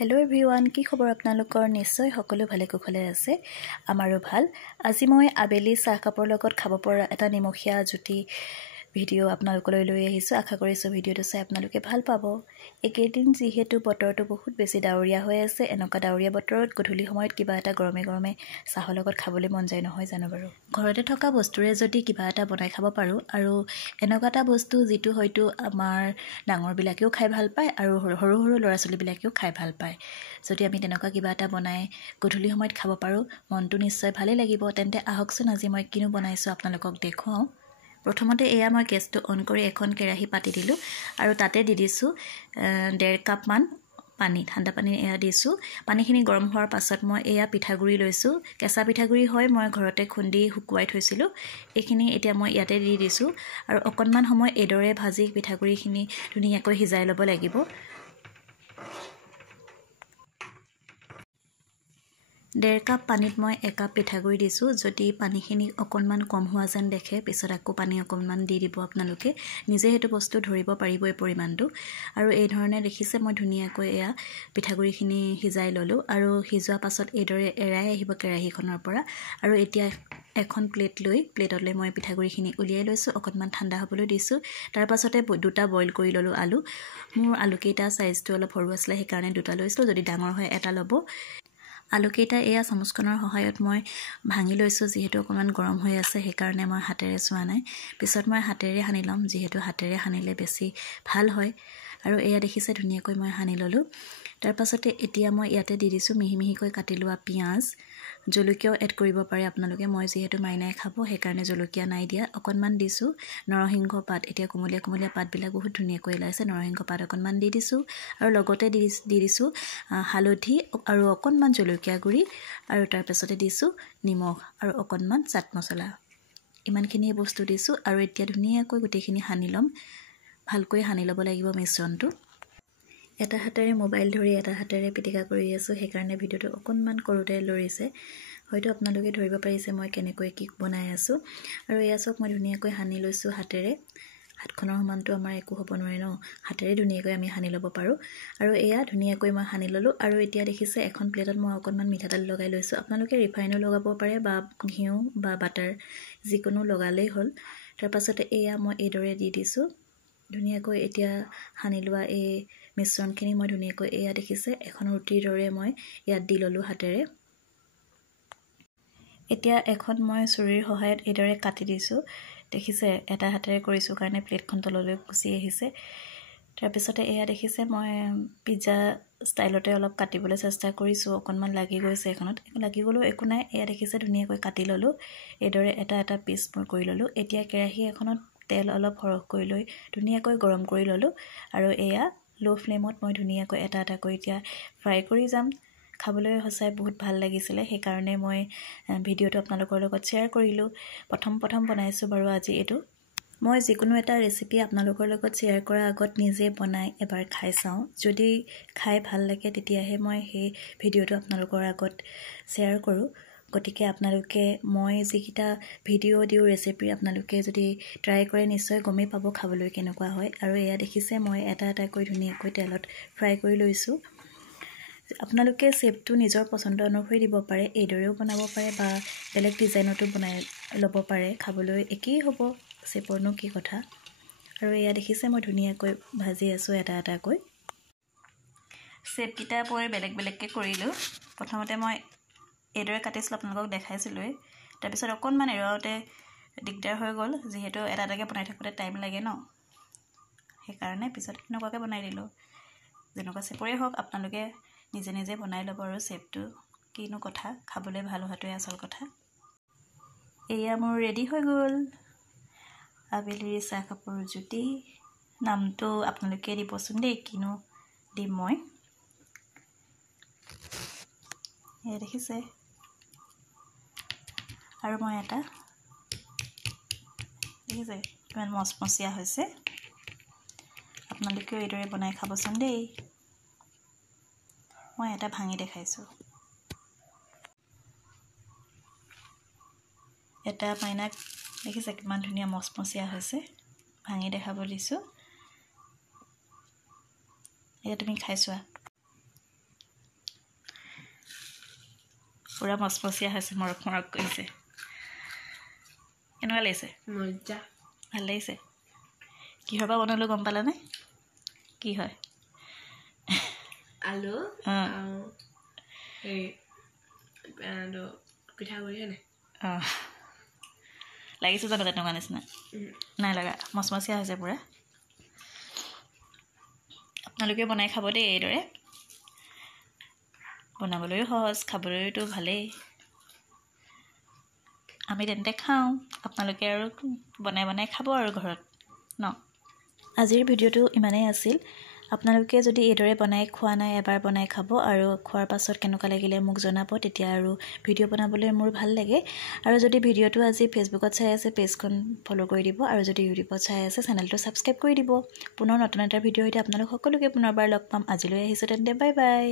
hello everyone কি খবৰ আপোনালোকৰ নিশ্চয় সকলো ভালে কুশলে আছে আমাৰো ভাল আজি মই আবেলি চাহ কাপৰ লগত খাব পৰা এটা নিমখীয়া জুতি ভিডিও আপোনালোকলৈ লৈ আহিছো আশা কৰিছো ভিডিওটো চাই আপোনালোকে ভাল পাব একেদিন যিহেতু বতৰটো বহুত বেছি ডাৱৰীয়া হৈ আছে এনেকা ডাৱৰীয়া বতৰত গধূলি সময়ত কিবা এটা গৰমে গৰমে চাহৰ লগত খাবলৈ মন যায় নহয় জানো বাৰু ঘৰতে থকা বস্তুৰে যদি কিবা এটা বনাই খাব পাৰো আৰু এনেকা এটা বস্তু যেটো হয়তো আমাৰ ডাঙৰ বিলাকেও খাই ভাল পায় আৰু সৰু সৰু ল'ৰা ছোৱালী বিলাকেও খাই ভাল পায় যদি আমি তেনেকা কিবা এটা বনাই গধূলি সময়ত খাব পাৰো মনটো নিশ্চয় ভালে লাগিব তেন্তে আহকচোন আজি মই কিনো বনাইছো আপোনালোকক দেখুৱাও প্ৰথমতে এয়া মই গেছটো অন কৰি এখন কেৰাহী পাতি দিলো আৰু তাতে দি দিছো 1.5 কাপ মান পানী ঠাণ্ডা পানী এয়া দিছো পানীখিনি গৰম হোৱাৰ পাছত মই এয়া পিঠাগুৰি লৈছো কেঁচা পিঠাগুৰি হয় মই ঘৰতে খুন্দি শুকুৱাই থৈছিলো এইখিনি এতিয়া মই ইয়াতে দি দিছো আৰু অকনমান সময় এদৰে ভাজি পিঠাগুৰিখিনি ধুনীয়াকৈ সিজাই ল'ব লাগিব 1.5 কাপ পানীত মই 1 কাপ পিঠাগুৰি দিছো যদি পানীখিনি অকনমান কম হোৱা যেন দেখে পিছত আকৌ পানী অকনমান দি দিব আপোনালোকে নিজে হেতু বস্তু ধৰিব পাৰিব এই পৰিমাণটো আৰু এই ধৰণে দেখিছে মই ধুনীয়াকৈ এয়া পিঠাগুৰিখিনি সিজাই ললো আৰু সিজোৱা পাছত এদৰে এৰাই আহিব কেৰাহীখনৰ পৰা আৰু এতিয়া এখন প্লেট লৈ প্লেটলৈ মই পিঠাগুৰিখিনি উলিয়াই লৈছো অকনমান ঠাণ্ডা হ'বলৈ দিছো তাৰ পাছতে দুটা বইল কৰি ললো আলু মোৰ আলু কেইটা সাইজটো অলপ সৰু আছিল সেই কাৰণে দুটা লৈছো যদি ডাঙৰ হয় এটা ল'ব আলু কেইটা এয়া চামুচখনৰ সহায়ত মই ভাঙি লৈছো যেহেতু অকমান গৰম হৈ আছে সেই কাৰণে মই হাতেৰে চোৱা নাই পিছত মই হাতেৰে হানি লম যেহেতু হাতেৰে হানিলে বেছি ভাল হয় আৰু এয়া দেখিছে ধুনীয়াকৈ মই হানি ললো তাৰ পাছতে এতিয়া মই ইয়াতে দি দিছো মিহি মিহিকৈ কাটি লোৱা পিয়াজ জলকীয়া এড কৰিব পাৰে আপোনালোকে মই যেহেতু মাইনাই খাব সেই কাৰণে জলকীয়া নাই দিয়া অকনমান দিছো নৰসিংহ পাত এতিয়া কুমলীয়া কুমলীয়া পাতবিলাক বহুত ধুনীয়াকৈ লাইছে নৰসিংহ পাত অকনমান দি দিছো আৰু লগতে দি দিছো হালধি আৰু অকনমান জলকীয়া গুৰি আৰু তাৰ পাছতে দিছো নিমখ আৰু অকনমান চাট মছলা ইমানখিনি বস্তু দিছো আৰু এতিয়া ধুনীয়াকৈ গুটেখিনি হানি লম ভালকৈ হানি লব লাগিব মিশ্ৰণটো এটা হাতেৰে মোবাইল ধৰি এটা হাতেৰে পিটিকা কৰি আছো সেই কাৰণে ভিডিওটো অকনমান কৰোতে লৰিছে হয়তো আপোনালোকে ধৰিব পাৰিছে মই কেনেকৈ কি বনাই আছো আৰু এয়া সব মই ধুনীয়াকৈ হানি লৈছো হাতেৰে হাতখনৰ সমানটো আমাৰ একো হ'ব নোৱাৰে ন হাতেৰে ধুনীয়াকৈ আমি হানি লব পাৰো আৰু এয়া ধুনীয়াকৈ মই হানি ললো আৰু এতিয়া দেখিছে এখন প্লেটত মই অকনমান মিঠাতেল লগাই লৈছো আপোনালোকে ৰিফাইনো লগাব পাৰে বা ঘিউ বা বাটাৰ যিকোনো লগালেই হ'ল তাৰ পাছতে এয়া মই এদৰে দি দিছো ধুনীয়াকৈ এতিয়া হানি লোৱা এই মিশ্ৰণখিনি মই ধুনীয়াকৈ এয়া দেখিছে এখন ৰুটিৰ দৰে মই ইয়াত দি ললো হাতেৰে এতিয়া এখন মই চুৰিৰ সহায়ত এদৰে কাটি দিছো দেখিছে এটা হাতেৰে কৰিছো কাৰণে প্লেটখন তললৈ গুচি আহিছে তাৰ পিছতে এয়া দেখিছে মই পিজ্জা ষ্টাইলতে অলপ কাটিবলৈ চেষ্টা কৰিছো অকনমান লাগি গৈছে এখনত লাগি গলো একো নাই এয়া দেখিছে ধুনীয়াকৈ কাটি ললো এদৰে এটা এটা পিচ মই কৰি ললো এতিয়া কেৰাহী এখনত তেল অলপ সৰহকৈ লৈ ধুনীয়াকৈ গৰম কৰি ললো আৰু এয়া লো ফ্লেমত মই ধুনীয়াকৈ এটা এটা কৰি এতিয়া ফ্ৰাই কৰি যাম খাবলৈ হসাই বহুত ভাল লাগিছিলে সেই কাৰণে মই ভিডিওটো আপোনালোকৰ লগত শেয়াৰ কৰিলো প্ৰথম বনাইছো বাৰু আজি এটো মই যিকোনো এটা ৰেচিপি আপোনালোকৰ লগত শেয়াৰ কৰাৰ আগত নিজে বনাই এবাৰ খাই চাওঁ যদি খাই ভাল লাগে তেতিয়াহে মই সেই ভিডিওটো আপোনালোকৰ আগত শেয়াৰ কৰো গতিকে আপোনালোকে মই যিকিটা ভিডিও দিও ৰেচিপি আপোনালোকে যদি ট্ৰাই কৰে নিশ্চয় গমে পাব খাবলৈ কেনেকুৱা হয় আৰু এয়া দেখিছে মই এটা এটা কৈ ধুনীয়াকৈ তেলত ফ্ৰাই কৰি লৈছো আপোনালোকে শেপটো নিজৰ পছন্দ অনুসৰি দিব পাৰে এদৰেও বনাব পাৰে বা বেলেগ ডিজাইনতো বনাই ল'ব পাৰে খাবলৈ একেই হ'ব শেপৰনো কি কথা আৰু এয়া দেখিছে মই ধুনীয়াকৈ ভাজি আছো এটা এটা কৈ শেপ কিটা পৰে বেলেগ বেলেগকৈ কৰিলো প্ৰথমতে মই এদৰে কাটিছিলো আপোনালোকক দেখাইছিলো তাৰ পিছত অকনমান এৰাওতে দিগদাৰ হৈ গ'ল যেহেতু এটা এটাকে বনাই থাকোতে টাইম লাগে ন সেই কাৰণে পিছত এনেকুৱাকৈ বনাই দিলো যেনেকুৱা শেপৰে হওক আপোনালোকে নিজে নিজে বনাই ল'ব আৰু শেপটো কিনো কথা খাবলৈ ভাল হোৱাটোৱে আচল কথা এয়া মোৰ ৰেডি হৈ গ'ল আবেলিৰ চাহ কাপৰ জুতি নামটো আপোনালোকে দিবচোন দেই কিনো দিম মই এয়া দেখিছে আৰু মই এটা দেখিছে কিমান মচমচীয়া হৈছে আপোনালোকেও এইদৰে বনাই খাবচোন দেই মই এটা ভাঙি দেখাইছো এটা মাইনাক দেখিছে কিমান ধুনীয়া মচমচীয়া হৈছে ভাঙি দেখাব দিছো এটা তুমি খাইছোৱা পুৰা মচমচীয়া হৈছে মৰক মৰক কৰিছে কেনেকুৱা লাগিছে মজা ভাল লাগিছে কিহৰ পৰা বনালো গম পালানে কি হয় আলু এই পিঠাগুড়ি হয়নে লাগিছে জানো তেনেকুৱা নিচিনা নাই লগা মচমচীয়া হৈছে পুৰা আপোনালোকে বনাই খাব দেই এইদৰে বনাবলৈও সহজ খাবলৈওতো ভালেই আমি তেন্তে খাওঁ আপোনালোকে আৰু বনাই বনাই খাব আৰু ঘৰত ন আজিৰ ভিডিঅ'টো ইমানেই আছিল আপোনালোকে যদি এইদৰে বনাই খোৱা নাই এবাৰ বনাই খাব আৰু খোৱাৰ পাছত কেনেকুৱা লাগিলে মোক জনাব তেতিয়া আৰু ভিডিঅ' বনাবলৈ মোৰ ভাল লাগে আৰু যদি ভিডিঅ'টো আজি ফেচবুকত চাই আছে পেজখন ফ'ল' কৰি দিব আৰু যদি ইউটিউবত চাই আছে চেনেলটো ছাবস্ক্ৰাইব কৰি দিব পুনৰ নতুন এটা ভিডিঅ' সৈতে আপোনালোক সকলোকে পুনৰবাৰ লগ পাম আজিলৈ আহিছোঁ তেন্তে বাই বাই